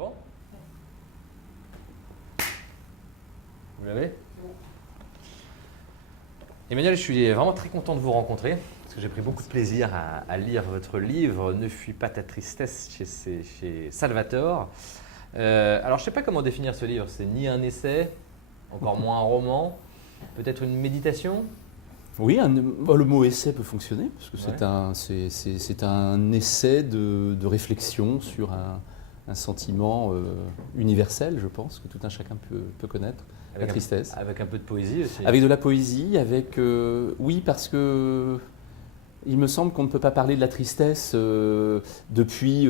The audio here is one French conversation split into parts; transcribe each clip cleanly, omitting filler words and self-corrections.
Bon. Vous l'avez? Emmanuel, je suis vraiment très content de vous rencontrer parce que j'ai pris beaucoup de plaisir à lire votre livre « Ne fuis pas ta tristesse » chez Salvatore. Alors, je ne sais pas comment définir ce livre. C'est ni un essai, encore moins un roman, peut-être une méditation? Oui, le mot essai peut fonctionner, parce que c'est un essai de réflexion sur un sentiment universel, je pense, que tout un chacun peut connaître, la tristesse. Avec un peu de poésie aussi. Avec de la poésie, oui, parce que il me semble qu'on ne peut pas parler de la tristesse depuis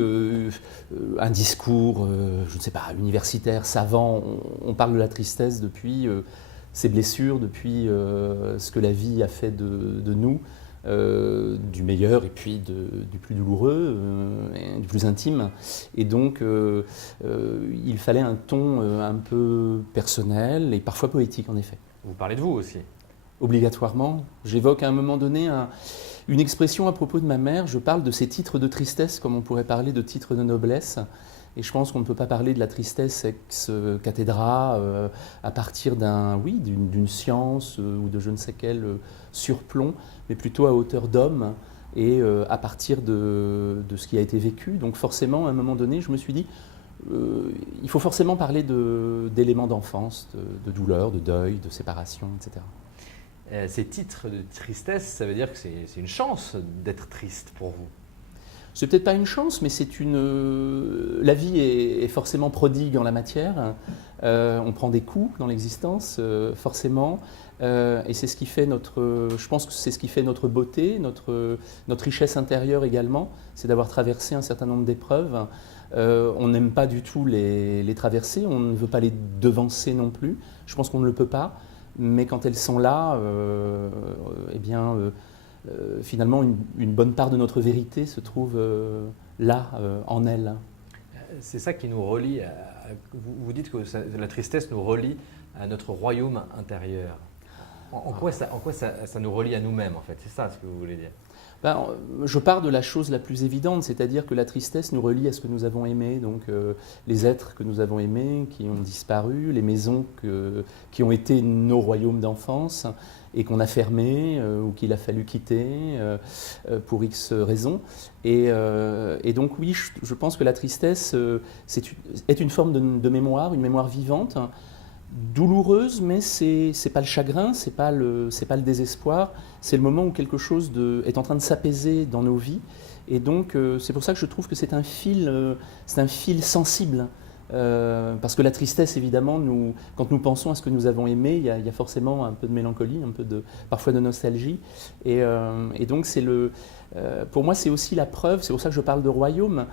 un discours, je ne sais pas, universitaire, savant. On parle de la tristesse depuis ses blessures, depuis ce que la vie a fait de nous, du meilleur et puis du plus douloureux, et du plus intime. Et donc, il fallait un ton un peu personnel et parfois poétique, en effet. Vous parlez de vous aussi. Obligatoirement. J'évoque à un moment donné une expression à propos de ma mère. Je parle de ces titres de tristesse comme on pourrait parler de titres de noblesse. Et je pense qu'on ne peut pas parler de la tristesse ex cathedra à partir d'une science ou de je ne sais quel surplomb, mais plutôt à hauteur d'homme et à partir de ce qui a été vécu. Donc forcément, à un moment donné, je me suis dit, il faut forcément parler d'éléments d'enfance, de douleur, de deuil, de séparation, etc. Ces titres de tristesse, ça veut dire que c'est une chance d'être triste pour vous. C'est peut-être pas une chance, mais la vie est forcément prodigue en la matière. On prend des coups dans l'existence, forcément, et c'est ce qui fait je pense que c'est ce qui fait notre beauté, notre richesse intérieure également, c'est d'avoir traversé un certain nombre d'épreuves. On n'aime pas du tout les traverser, on ne veut pas les devancer non plus. Je pense qu'on ne le peut pas. Mais quand elles sont là, finalement, une bonne part de notre vérité se trouve là, en elles. C'est ça qui nous relie, vous dites que la tristesse nous relie à notre royaume intérieur. En quoi ça nous relie à nous-mêmes, en fait? C'est ça ce que vous voulez dire? Je pars de la chose la plus évidente, c'est-à-dire que la tristesse nous relie à ce que nous avons aimé, donc les êtres que nous avons aimés, qui ont disparu, les maisons qui ont été nos royaumes d'enfance et qu'on a fermés ou qu'il a fallu quitter pour X raisons. Et donc oui, je pense que la tristesse est une forme de mémoire, une mémoire vivante, douloureuse, mais c'est pas le chagrin, c'est pas le désespoir, c'est le moment où quelque chose est en train de s'apaiser dans nos vies, et donc c'est pour ça que je trouve que c'est un fil sensible, parce que la tristesse, évidemment, quand nous pensons à ce que nous avons aimé, il y a forcément un peu de mélancolie, parfois de nostalgie, et donc pour moi c'est aussi la preuve, c'est pour ça que je parle de royaume,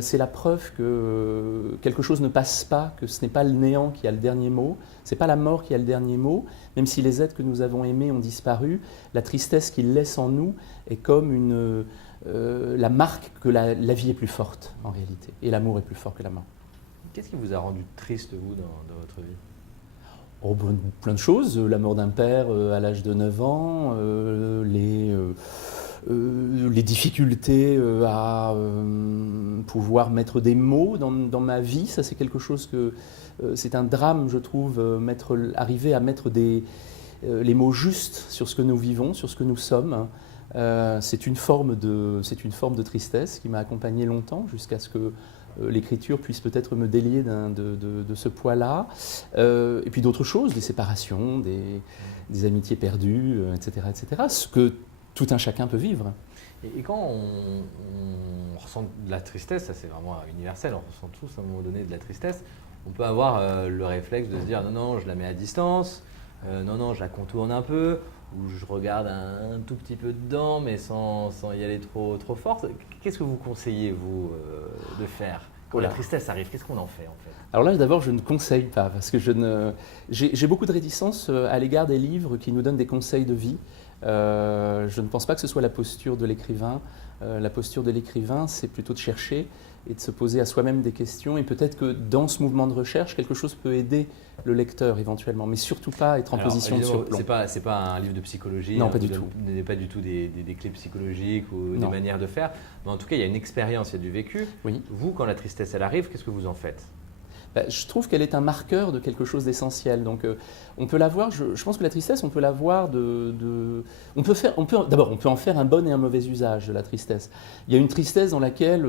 c'est la preuve que quelque chose ne passe pas, que ce n'est pas le néant qui a le dernier mot, ce n'est pas la mort qui a le dernier mot, même si les êtres que nous avons aimés ont disparu, la tristesse qu'ils laissent en nous est comme la marque que la vie est plus forte en réalité, et l'amour est plus fort que la mort. Qu'est-ce qui vous a rendu triste, vous, dans votre vie? Plein de choses, la mort d'un père à l'âge de 9 ans, les difficultés à pouvoir mettre des mots dans ma vie, ça c'est quelque chose c'est un drame, je trouve, arriver à mettre les mots justes sur ce que nous vivons, sur ce que nous sommes. C'est une forme de tristesse qui m'a accompagné longtemps, jusqu'à ce que l'écriture puisse peut-être me délier de ce poids-là. Et puis d'autres choses, des séparations, des amitiés perdues, etc., etc. Ce que tout un chacun peut vivre. Et quand on ressent de la tristesse, ça c'est vraiment universel, on ressent tous à un moment donné de la tristesse, on peut avoir le réflexe de se dire non, je la mets à distance, non, je la contourne un peu, ou je regarde un tout petit peu dedans, mais sans y aller trop fort. Qu'est-ce que vous conseillez, vous, de faire quand la tristesse arrive? Qu'est-ce qu'on en fait, en fait? Alors là, d'abord, je ne conseille pas, parce que j'ai beaucoup de réticence à l'égard des livres qui nous donnent des conseils de vie. Je ne pense pas que ce soit la posture de l'écrivain. La posture de l'écrivain, c'est plutôt de chercher et de se poser à soi-même des questions. Et peut-être que dans ce mouvement de recherche, quelque chose peut aider le lecteur éventuellement, mais surtout pas être en position de surplomb. C'est pas un livre de psychologie. Non, pas du tout. Vous n'avez pas du tout des clés psychologiques ou Non. des manières de faire. Mais en tout cas, il y a une expérience, il y a du vécu. Oui. Vous, quand la tristesse elle arrive, qu'est-ce que vous en faites? Je trouve qu'elle est un marqueur de quelque chose d'essentiel. Donc, on peut la voir. Je pense que la tristesse, on peut la voir d'abord, on peut en faire un bon et un mauvais usage de la tristesse. Il y a une tristesse dans laquelle,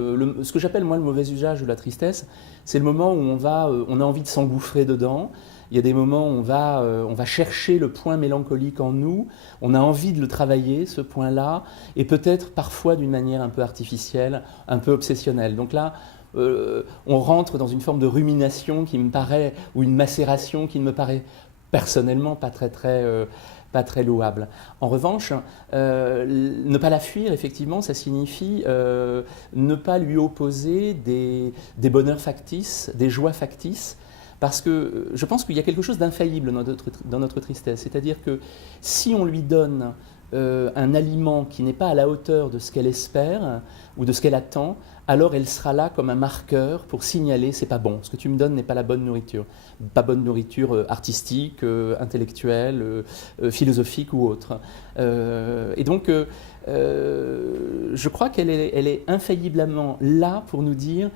ce que j'appelle moi le mauvais usage de la tristesse, c'est le moment où on a envie de s'engouffrer dedans. Il y a des moments où on va chercher le point mélancolique en nous. On a envie de le travailler, ce point-là, et peut-être parfois d'une manière un peu artificielle, un peu obsessionnelle. Donc là, on rentre dans une forme de rumination qui me paraît, ou une macération qui ne me paraît personnellement pas très louable. En revanche, ne pas la fuir, effectivement, ça signifie ne pas lui opposer des bonheurs factices, des joies factices, parce que je pense qu'il y a quelque chose d'infaillible dans notre tristesse. C'est-à-dire que si on lui donne un aliment qui n'est pas à la hauteur de ce qu'elle espère ou de ce qu'elle attend, alors elle sera là comme un marqueur pour signaler c'est pas bon, ce que tu me donnes n'est pas la bonne nourriture. Pas bonne nourriture artistique, intellectuelle, philosophique ou autre. Et donc, je crois qu'elle est infailliblement là pour nous dire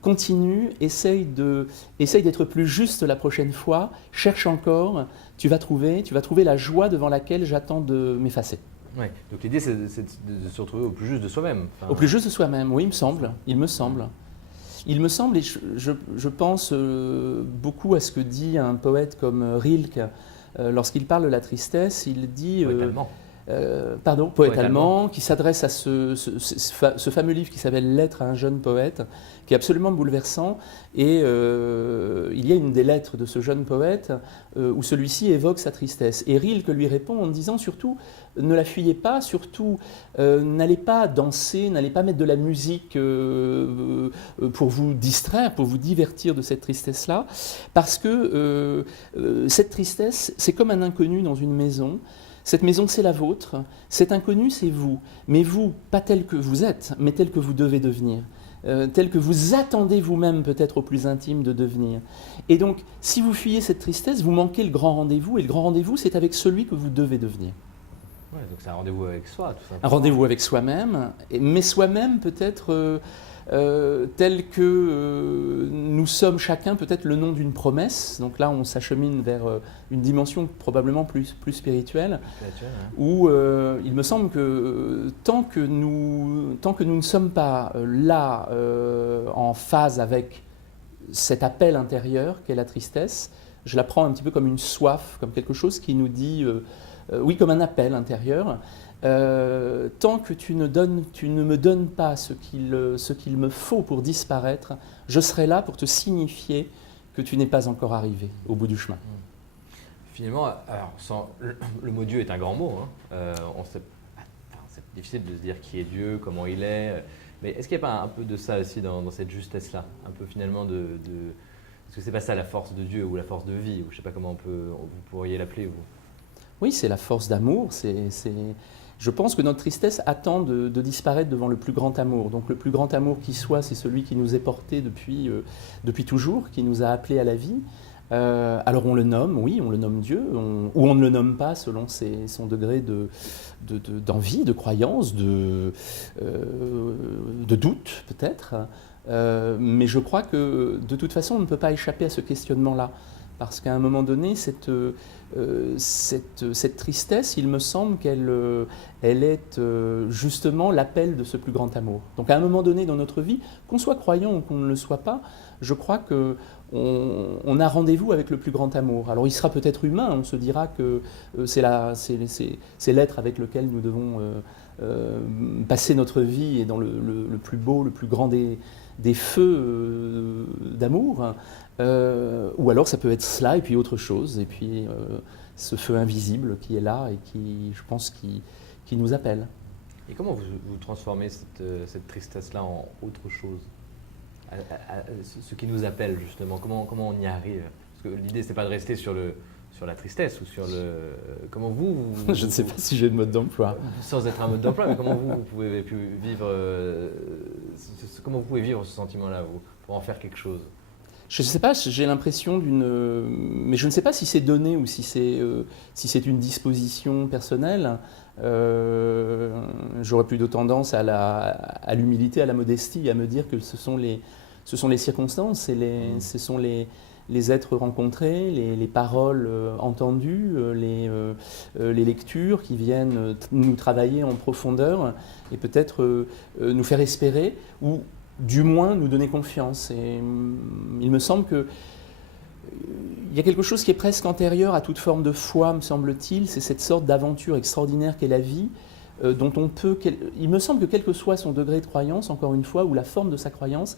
continue, essaye d'être plus juste la prochaine fois, cherche encore, tu vas trouver la joie devant laquelle j'attends de m'effacer. Ouais. Donc l'idée, c'est de se retrouver au plus juste de soi-même. Enfin, au plus juste de soi-même, oui, il me semble. Il me semble, et je pense beaucoup à ce que dit un poète comme Rilke. Lorsqu'il parle de la tristesse, il dit... poète allemand, qui s'adresse à ce fameux livre qui s'appelle Lettres à un jeune poète, qui est absolument bouleversant. Et il y a une des lettres de ce jeune poète où celui-ci évoque sa tristesse. Et Rilke lui répond en disant surtout, ne la fuyez pas, surtout n'allez pas danser, n'allez pas mettre de la musique pour vous distraire, pour vous divertir de cette tristesse-là, parce que cette tristesse, c'est comme un inconnu dans une maison. Cette maison, c'est la vôtre. Cet inconnu, c'est vous. Mais vous, pas tel que vous êtes, mais tel que vous devez devenir. Tel que vous attendez vous-même, peut-être au plus intime, de devenir. Et donc, si vous fuyez cette tristesse, vous manquez le grand rendez-vous. Et le grand rendez-vous, c'est avec celui que vous devez devenir. Ouais, donc c'est un rendez-vous avec soi, tout simplement. Un rendez-vous avec soi-même, mais soi-même peut-être tel que nous sommes chacun peut-être le nom d'une promesse. Donc là, on s'achemine vers une dimension probablement plus spirituelle, où il me semble que tant que nous ne sommes pas là en phase avec cet appel intérieur qu'est la tristesse, je la prends un petit peu comme une soif, comme quelque chose qui nous dit, oui, comme un appel intérieur. Tant que tu ne me donnes pas ce qu'il me faut pour disparaître, je serai là pour te signifier que tu n'es pas encore arrivé au bout du chemin. Finalement, alors, le mot Dieu est un grand mot. Hein. C'est difficile de se dire qui est Dieu, comment il est. Mais est-ce qu'il n'y a pas un peu de ça aussi dans cette justesse-là? Un peu finalement Est-ce que c'est pas ça la force de Dieu ou la force de vie? Ou je ne sais pas comment vous pourriez l'appeler, vous. Oui, c'est la force d'amour. Je pense que notre tristesse attend de disparaître devant le plus grand amour. Donc le plus grand amour qui soit, c'est celui qui nous est porté depuis toujours, qui nous a appelés à la vie. Alors on le nomme, oui, on le nomme Dieu, ou on ne le nomme pas selon son degré d'envie, de croyance, de doute peut-être. Mais je crois que de toute façon, on ne peut pas échapper à ce questionnement-là. Parce qu'à un moment donné, cette tristesse, il me semble qu'elle est justement l'appel de ce plus grand amour. Donc à un moment donné dans notre vie, qu'on soit croyant ou qu'on ne le soit pas, je crois qu'on a rendez-vous avec le plus grand amour. Alors il sera peut-être humain, on se dira que c'est l'être avec lequel nous devons passer notre vie et dans le plus beau, le plus grand des feux d'amour. Ou alors ça peut être cela et puis autre chose, et puis ce feu invisible qui est là et qui, je pense, qui nous appelle. Et comment vous transformez cette tristesse-là en autre chose, ce qui nous appelle justement? Comment on y arrive? Parce que l'idée, c'est pas de rester sur sur la tristesse ou sur le. Comment vous Je ne sais pas si j'ai le mode d'emploi. Sans être un mode d'emploi, mais comment vous pouvez vivre. Comment vous pouvez vivre ce sentiment-là, vous, pour en faire quelque chose? Je ne sais pas, j'ai l'impression d'une. Mais je ne sais pas si c'est donné ou si c'est une disposition personnelle. J'aurais plutôt tendance à l'humilité, à la modestie, à me dire que ce sont les circonstances et ce sont les êtres rencontrés, les paroles entendues, les lectures qui viennent nous travailler en profondeur et peut-être nous faire espérer ou du moins nous donner confiance. Et il me semble que il y a quelque chose qui est presque antérieur à toute forme de foi, me semble-t-il, c'est cette sorte d'aventure extraordinaire qu'est la vie, dont on peut. Il me semble que quel que soit son degré de croyance, encore une fois, ou la forme de sa croyance,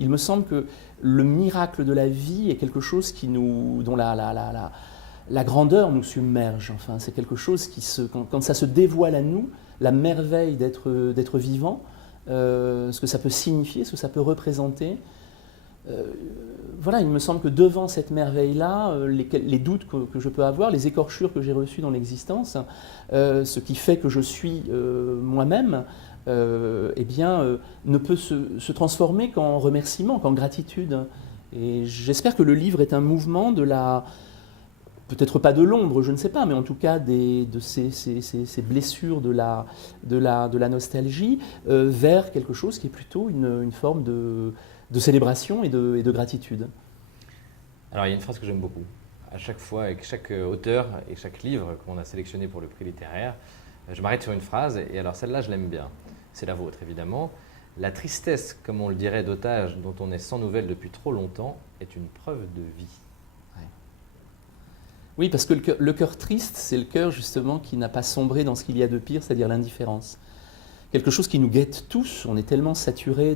il me semble que le miracle de la vie est quelque chose dont la grandeur nous submerge. Enfin, c'est quelque chose quand ça se dévoile à nous, la merveille d'être vivant, ce que ça peut signifier, ce que ça peut représenter. Voilà, il me semble que devant cette merveille-là, les doutes que je peux avoir, les écorchures que j'ai reçues dans l'existence, ce qui fait que je suis moi-même, ne peut se transformer qu'en remerciement, qu'en gratitude. Et j'espère que le livre est un mouvement de peut-être pas de l'ombre, je ne sais pas, mais en tout cas de ces blessures de la nostalgie vers quelque chose qui est plutôt une forme de célébration et de gratitude. Alors il y a une phrase que j'aime beaucoup. À chaque fois, avec chaque auteur et chaque livre qu'on a sélectionné pour le prix littéraire, je m'arrête sur une phrase, et alors celle-là je l'aime bien. C'est la vôtre évidemment. La tristesse, comme on le dirait, d'otage dont on est sans nouvelles depuis trop longtemps, est une preuve de vie. Oui, parce que le cœur triste, c'est le cœur justement qui n'a pas sombré dans ce qu'il y a de pire, c'est-à-dire l'indifférence. Quelque chose qui nous guette tous, on est tellement saturé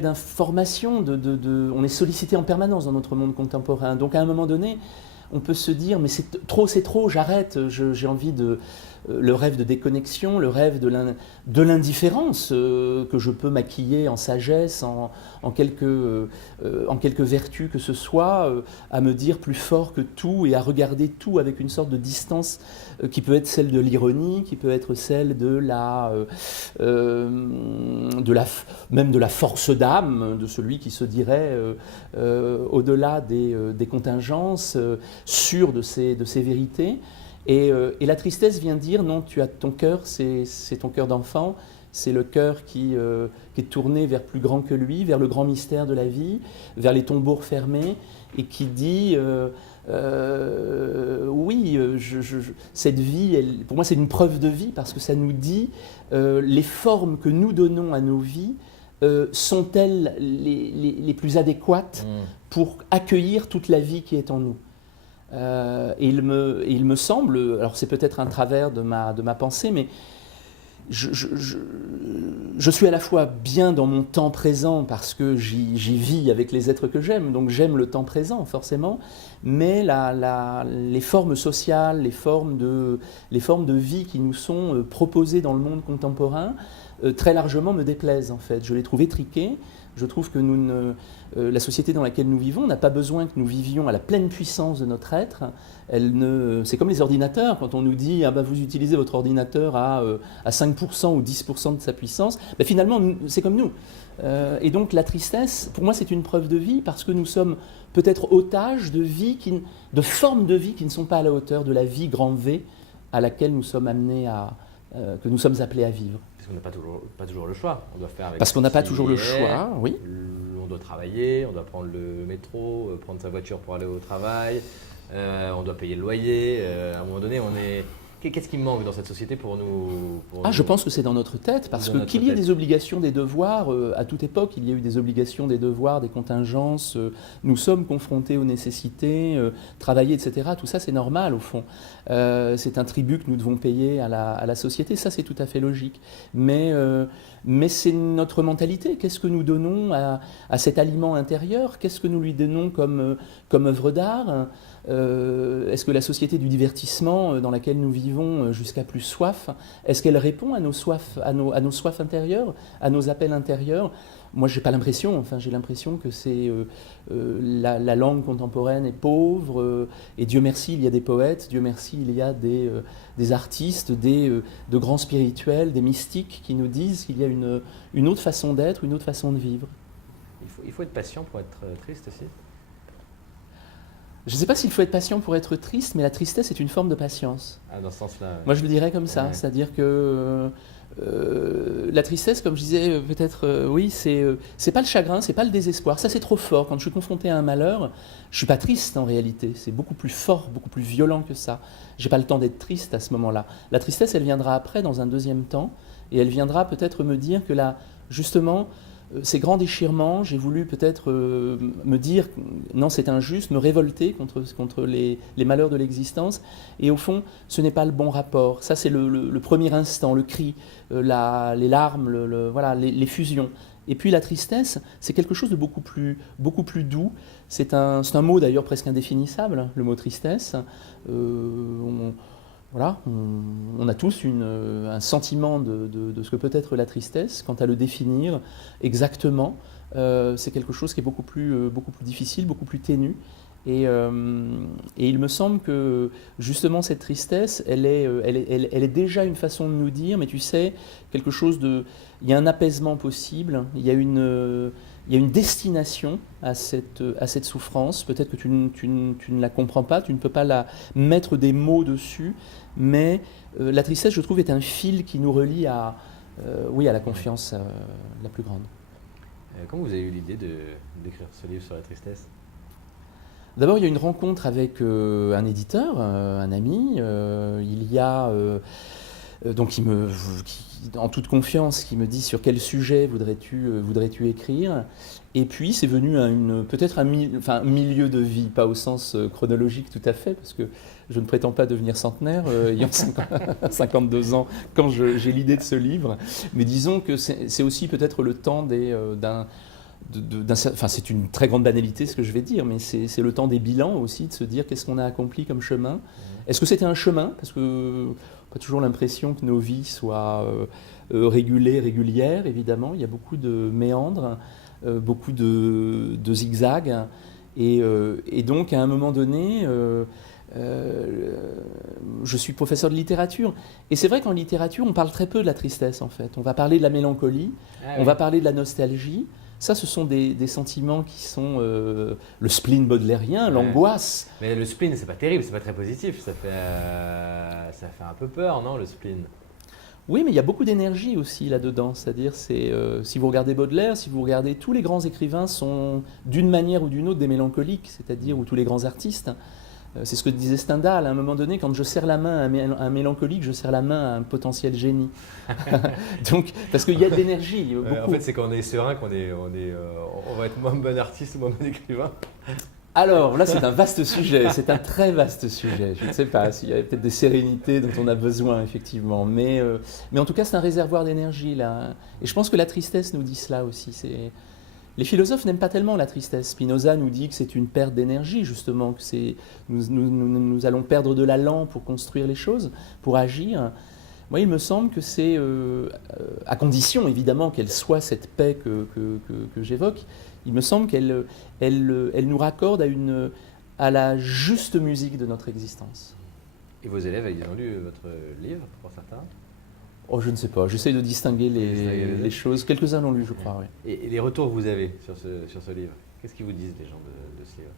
d'informations, on est sollicité en permanence dans notre monde contemporain. Donc à un moment donné, on peut se dire, mais c'est trop, j'arrête, j'ai envie le rêve de déconnexion, le rêve de l'indifférence que je peux maquiller en sagesse, en quelques vertus que ce soit, à me dire plus fort que tout et à regarder tout avec une sorte de distance qui peut être celle de l'ironie, qui peut être celle même de la force d'âme, de celui qui se dirait au-delà des contingences, sûr de ses vérités. Et la tristesse vient dire, non, tu as ton cœur, c'est ton cœur d'enfant, c'est le cœur qui est tourné vers plus grand que lui, vers le grand mystère de la vie, vers les tombeaux fermés, et qui dit, oui, cette vie, pour moi c'est une preuve de vie, parce que ça nous dit, les formes que nous donnons à nos vies, sont-elles les plus adéquates pour accueillir toute la vie qui est en nous. Et il me semble, alors c'est peut-être un travers de ma pensée, mais je suis à la fois bien dans mon temps présent parce que j'y vis avec les êtres que j'aime, donc j'aime le temps présent forcément, mais les formes sociales, les formes de vie qui nous sont proposées dans le monde contemporain, très largement me déplaisent en fait. Je les trouve étriquées. Je trouve que la société dans laquelle nous vivons n'a pas besoin que nous vivions à la pleine puissance de notre être. C'est comme les ordinateurs, quand on nous dit ah vous utilisez votre ordinateur à 5% ou 10% de sa puissance, finalement c'est comme nous. Et donc la tristesse, pour moi c'est une preuve de vie parce que nous sommes peut-être otages de formes de vie qui ne sont pas à la hauteur de la vie grand V à laquelle nous sommes amenés que nous sommes appelés à vivre. Parce qu'on n'a pas toujours le choix. On doit faire avec parce qu'on n'a pas toujours le choix, oui. On doit travailler, on doit prendre le métro, prendre sa voiture pour aller au travail, on doit payer le loyer. À un moment donné, qu'est-ce qui manque dans cette société pour nous je pense que c'est dans notre tête, parce qu'il y ait des obligations, des devoirs, à toute époque, il y a eu des obligations, des devoirs, des contingences, nous sommes confrontés aux nécessités, travailler, etc. Tout ça, c'est normal, au fond. C'est un tribut que nous devons payer à la société, ça, c'est tout à fait logique. Mais c'est notre mentalité. Qu'est-ce que nous donnons à cet aliment intérieur? Qu'est-ce que nous lui donnons comme œuvre d'art? Est-ce que la société du divertissement dans laquelle nous vivons jusqu'à plus soif, est-ce qu'elle répond à nos soifs, à nos soifs intérieures, à nos appels intérieurs? Moi, j'ai pas l'impression. Enfin, j'ai l'impression que c'est la langue contemporaine est pauvre. Et Dieu merci, il y a des poètes. Dieu merci, il y a des artistes, de grands spirituels, des mystiques qui nous disent qu'il y a une autre façon d'être, une autre façon de vivre. Il faut être patient pour être triste aussi. Je ne sais pas s'il faut être patient pour être triste, mais la tristesse est une forme de patience. Ah, dans ce sens-là. Moi, je le dirais comme ça, c'est-à-dire que la tristesse, comme je disais, peut-être, oui, c'est pas le chagrin, c'est pas le désespoir. Ça, c'est trop fort. Quand je suis confronté à un malheur, je suis pas triste en réalité. C'est beaucoup plus fort, beaucoup plus violent que ça. J'ai pas le temps d'être triste à ce moment-là. La tristesse, elle viendra après, dans un deuxième temps, et elle viendra peut-être me dire que là, justement, ces grands déchirements, j'ai voulu peut-être me dire non, c'est injuste, me révolter contre les malheurs de l'existence. Et au fond, ce n'est pas le bon rapport. Ça, c'est le premier instant, le cri, les larmes, voilà, les fusions. Et puis la tristesse, c'est quelque chose de beaucoup plus doux. C'est un mot d'ailleurs presque indéfinissable, le mot tristesse. Voilà, on a tous un sentiment de ce que peut être la tristesse. Quant à le définir exactement, c'est quelque chose qui est beaucoup plus difficile, beaucoup plus ténu. Et il me semble que justement cette tristesse, elle est déjà une façon de nous dire, mais tu sais, quelque chose il y a un apaisement possible, il y a une destination à cette souffrance. Peut-être que tu ne la comprends pas, tu ne peux pas mettre des mots dessus, mais la tristesse, je trouve, est un fil qui nous relie à la confiance la plus grande. Comment vous avez eu l'idée d'écrire ce livre sur la tristesse ? D'abord, il y a une rencontre avec un éditeur, un ami. Il y a donc en toute confiance, qui me dit sur quel sujet voudrais-tu écrire. Et puis c'est venu peut-être un milieu de vie, pas au sens chronologique tout à fait, parce que je ne prétends pas devenir centenaire ayant 52 ans quand j'ai l'idée de ce livre. Mais disons que c'est aussi peut-être le temps c'est une très grande banalité ce que je vais dire, mais c'est le temps des bilans aussi, de se dire qu'est-ce qu'on a accompli comme chemin. Est-ce que c'était un chemin ? Parce que pas toujours l'impression que nos vies soient régulières, évidemment. Il y a beaucoup de méandres, beaucoup de zigzags. Et donc, à un moment donné, je suis professeur de littérature. Et c'est vrai qu'en littérature, on parle très peu de la tristesse, en fait. On va parler de la mélancolie, on va parler de la nostalgie. Ça, ce sont des sentiments qui sont le spleen baudelairien, l'angoisse. Mais le spleen, c'est pas terrible, c'est pas très positif. Ça fait un peu peur, non, le spleen ? Oui, mais il y a beaucoup d'énergie aussi là-dedans. C'est-à-dire, si vous regardez Baudelaire, si vous regardez tous les grands écrivains sont d'une manière ou d'une autre des mélancoliques, c'est-à-dire ou tous les grands artistes. C'est ce que disait Stendhal, à un moment donné, quand je serre la main à un mélancolique, je serre la main à un potentiel génie. Donc, parce qu'il y a de l'énergie. En fait, c'est quand on est serein qu'on on va être moins bon artiste, moins bon écrivain. Alors là, c'est un vaste sujet, c'est un très vaste sujet. Je ne sais pas s'il y a peut-être des sérénités dont on a besoin, effectivement. Mais en tout cas, c'est un réservoir d'énergie, là. Et je pense que la tristesse nous dit cela aussi. Les philosophes n'aiment pas tellement la tristesse. Spinoza nous dit que c'est une perte d'énergie, justement, que nous allons perdre de l'allant pour construire les choses, pour agir. Moi, il me semble que c'est, à condition évidemment qu'elle soit cette paix que j'évoque, il me semble qu'elle nous raccorde à la juste musique de notre existence. Et vos élèves, ils ont lu votre livre, pour certains ? Oh, je ne sais pas, j'essaie de distinguer les choses. Quelques-uns l'ont lu, je crois, oui. Et les retours que vous avez sur ce livre, qu'est-ce qu'ils vous disent, les gens de ce livre ?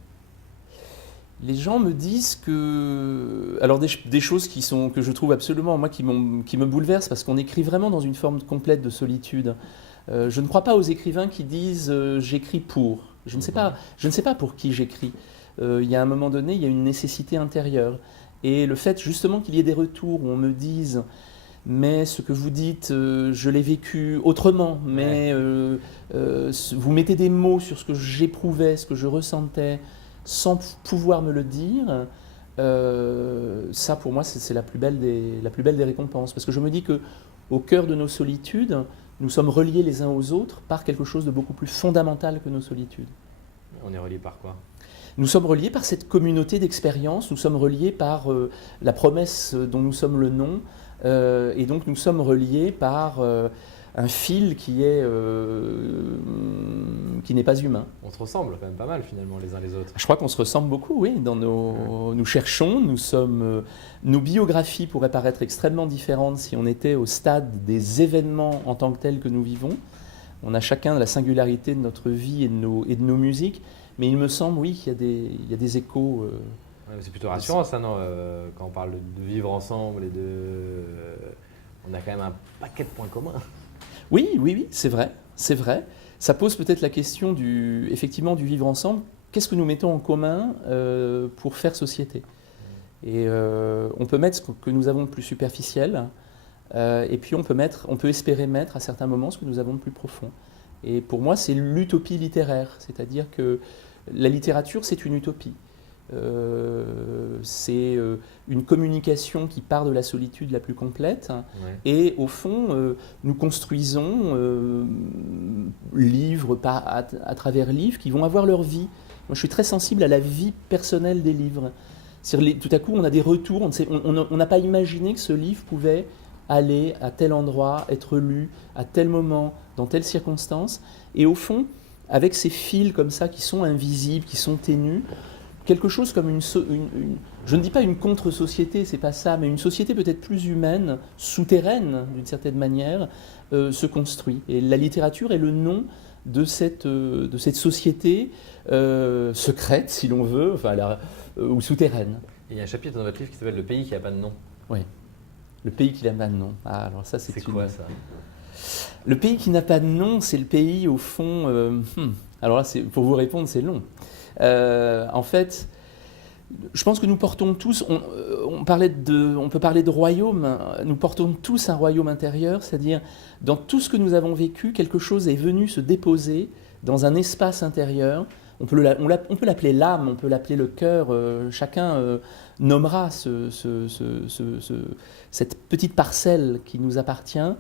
Les gens me disent que... Alors des choses que je trouve absolument, moi, qui me bouleversent, parce qu'on écrit vraiment dans une forme complète de solitude. Je ne crois pas aux écrivains qui disent j'écris pour. Je ne sais pas pour qui j'écris. Il y a un moment donné, il y a une nécessité intérieure. Et le fait justement qu'il y ait des retours où on me dise mais ce que vous dites, je l'ai vécu autrement, mais vous mettez des mots sur ce que j'éprouvais, ce que je ressentais, sans pouvoir me le dire, ça pour moi c'est la plus belle des récompenses. Parce que je me dis qu'au cœur de nos solitudes, nous sommes reliés les uns aux autres par quelque chose de beaucoup plus fondamental que nos solitudes. On est reliés par quoi ? Nous sommes reliés par cette communauté d'expérience, nous sommes reliés par la promesse dont nous sommes le nom, et donc nous sommes reliés par un fil qui n'est pas humain. On se ressemble quand même pas mal finalement les uns les autres. Je crois qu'on se ressemble beaucoup, oui. Nous cherchons, nos biographies pourraient paraître extrêmement différentes si on était au stade des événements en tant que tels que nous vivons. On a chacun la singularité de notre vie et de nos musiques, mais il me semble, oui, qu'il y a des échos. Ouais, c'est plutôt rassurant ça, non quand on parle de vivre ensemble on a quand même un paquet de points communs. Oui, c'est vrai. Ça pose peut-être la question effectivement du vivre ensemble. Qu'est-ce que nous mettons en commun pour faire société? Et on peut mettre ce que nous avons de plus superficiel, et puis on peut espérer mettre à certains moments ce que nous avons de plus profond. Et pour moi, c'est l'utopie littéraire, c'est-à-dire que la littérature, c'est une utopie. C'est une communication qui part de la solitude la plus complète, et au fond, nous construisons livres à travers livres qui vont avoir leur vie. Moi, je suis très sensible à la vie personnelle des livres. Tout à coup, on a des retours, on n'a pas imaginé que ce livre pouvait aller à tel endroit, être lu à tel moment, dans telle circonstance, et au fond, avec ces fils comme ça qui sont invisibles, qui sont ténus, quelque chose comme je ne dis pas une contre-société, c'est pas ça, mais une société peut-être plus humaine, souterraine d'une certaine manière, se construit. Et la littérature est le nom de cette société secrète, si l'on veut, ou souterraine. Et il y a un chapitre dans votre livre qui s'appelle « Le pays qui n'a pas de nom ». Oui, le pays qui n'a pas de nom. Ah, alors ça, c'est quoi ça? Le pays qui n'a pas de nom, c'est le pays au fond... Alors là, pour vous répondre, c'est long. En fait, je pense que nous portons tous, on peut parler de royaume, nous portons tous un royaume intérieur, c'est-à-dire dans tout ce que nous avons vécu, quelque chose est venu se déposer dans un espace intérieur. On peut l'appeler l'âme, on peut l'appeler le cœur, chacun nommera cette petite parcelle qui nous appartient.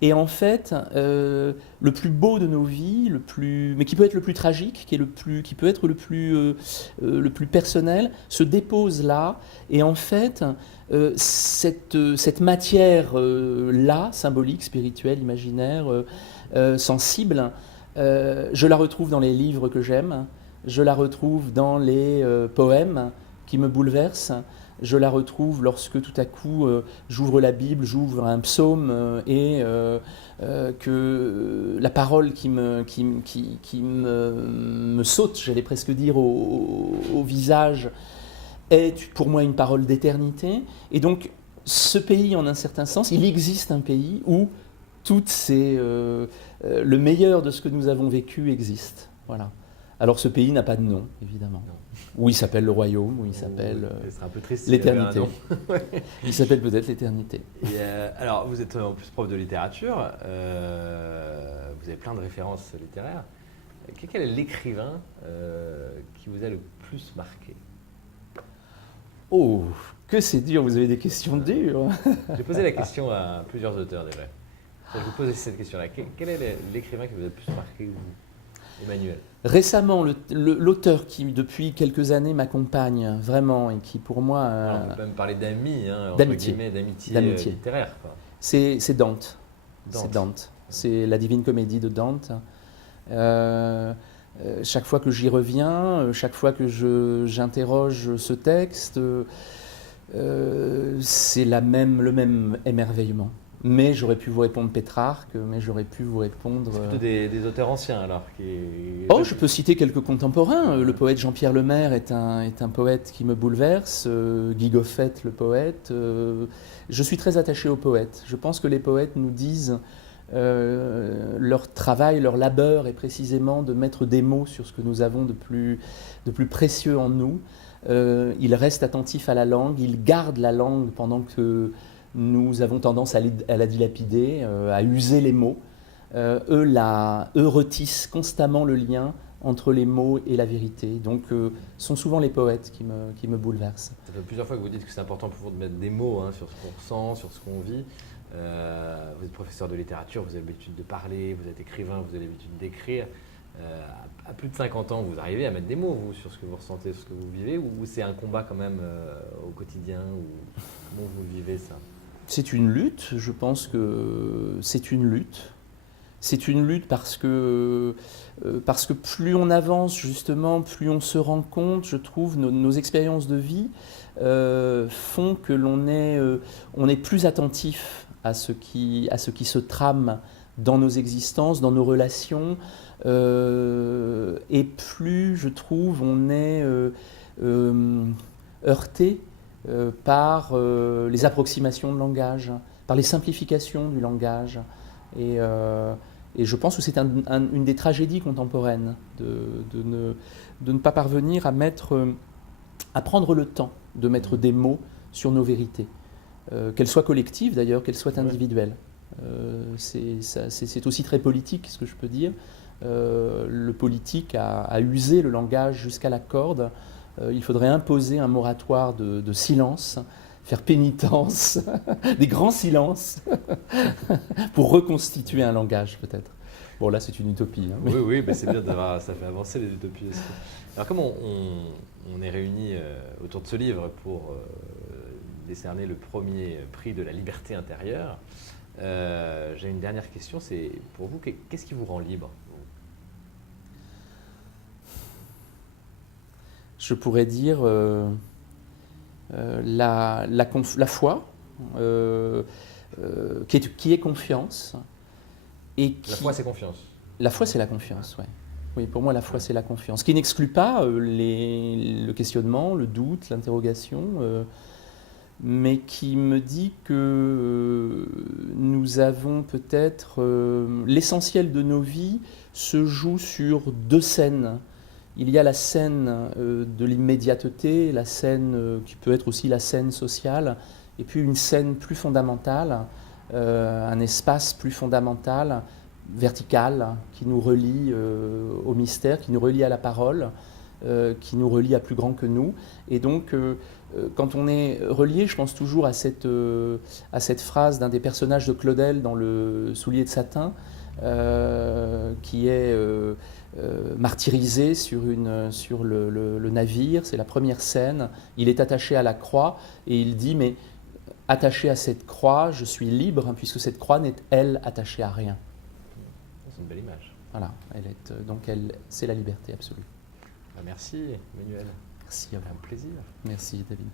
Et en fait, le plus beau de nos vies, mais qui peut être le plus tragique, qui peut être le plus personnel, se dépose là. Et en fait, cette matière-là, symbolique, spirituelle, imaginaire, sensible, je la retrouve dans les livres que j'aime, je la retrouve dans les poèmes qui me bouleversent. Je la retrouve lorsque tout à coup j'ouvre la Bible, j'ouvre un psaume et que la parole qui me saute, j'allais presque dire, au visage, est pour moi une parole d'éternité. Et donc ce pays, en un certain sens, il existe un pays où le meilleur de ce que nous avons vécu existe. Voilà. Alors ce pays n'a pas de nom, évidemment. Non. Ou il s'appelle le royaume, ou il s'appelle l'éternité. Il s'appelle peut-être l'éternité. Alors, vous êtes en plus prof de littérature, vous avez plein de références littéraires. Quel est l'écrivain qui vous a le plus marqué? Oh, que c'est dur, vous avez des questions dures. J'ai posé la question à plusieurs auteurs déjà. Je vous pose cette question-là. Quel est l'écrivain qui vous a le plus marqué, vous, Emmanuel? Récemment, l'auteur qui, depuis quelques années, m'accompagne vraiment et qui, pour moi... Alors, on peut même parler d'amis, d'amitié littéraire. C'est Dante. C'est Dante. C'est la Divine Comédie de Dante. Chaque fois que j'y reviens, chaque fois que j'interroge ce texte, c'est le même émerveillement. Mais j'aurais pu vous répondre Pétrarque, mais j'aurais pu vous répondre... C'est plutôt des auteurs anciens alors Oh, je peux citer quelques contemporains. Le poète Jean-Pierre Lemaire est un poète qui me bouleverse. Guy Goffet, le poète. Je suis très attaché aux poètes. Je pense que les poètes nous disent leur travail, leur labeur est précisément de mettre des mots sur ce que nous avons de plus précieux en nous. Ils restent attentifs à la langue, ils gardent la langue pendant que nous avons tendance à la dilapider, à user les mots. Eux retissent constamment le lien entre les mots et la vérité. Donc, ce sont souvent les poètes qui me bouleversent. Ça fait plusieurs fois que vous dites que c'est important pour vous de mettre des mots sur ce qu'on ressent, sur ce qu'on vit. Vous êtes professeur de littérature, vous avez l'habitude de parler, vous êtes écrivain, vous avez l'habitude d'écrire. À plus de 50 ans, vous arrivez à mettre des mots, vous, sur ce que vous ressentez, sur ce que vous vivez, ou c'est un combat quand même au quotidien, ou comment vous vivez ça? C'est une lutte, je pense que c'est une lutte. C'est une lutte parce que plus on avance justement, plus on se rend compte, je trouve, nos expériences de vie font que on est plus attentif à ce qui se trame dans nos existences, dans nos relations, et plus, je trouve, on est heurté par les approximations de langage, par les simplifications du langage. Et, et je pense que c'est une des tragédies contemporaines de ne pas parvenir à prendre le temps de mettre des mots sur nos vérités, qu'elles soient collectives d'ailleurs, qu'elles soient individuelles. C'est aussi très politique, ce que je peux dire. Le politique a usé le langage jusqu'à la corde. Il faudrait imposer un moratoire de silence, faire pénitence, des grands silences, pour reconstituer un langage peut-être. Bon là c'est une utopie. Hein, mais... Oui, mais c'est bien d'avoir, ça fait avancer les utopies aussi. Alors comme on est réunis autour de ce livre pour décerner le premier prix de la liberté intérieure, j'ai une dernière question, c'est pour vous, qu'est-ce qui vous rend libre? Je pourrais dire la foi, qui est confiance. La foi, c'est confiance. La foi, c'est la confiance, oui. Oui, pour moi, la foi, c'est la confiance. Ce qui n'exclut pas le questionnement, le doute, l'interrogation, mais qui me dit que nous avons peut-être... l'essentiel de nos vies se joue sur deux scènes. Il y a la scène de l'immédiateté, la scène qui peut être aussi la scène sociale, et puis une scène plus fondamentale, un espace plus fondamental, vertical, qui nous relie au mystère, qui nous relie à la parole, qui nous relie à plus grand que nous. Et donc, quand on est relié, je pense toujours à cette phrase d'un des personnages de Claudel dans Le Soulier de satin, qui est martyrisé sur le navire. C'est la première scène. Il est attaché à la croix et il dit « mais attaché à cette croix, je suis libre, hein, puisque cette croix n'est, elle, attachée à rien. » C'est une belle image. Voilà, c'est la liberté absolue. Merci Emmanuel. Merci à vous. Un plaisir. Merci David.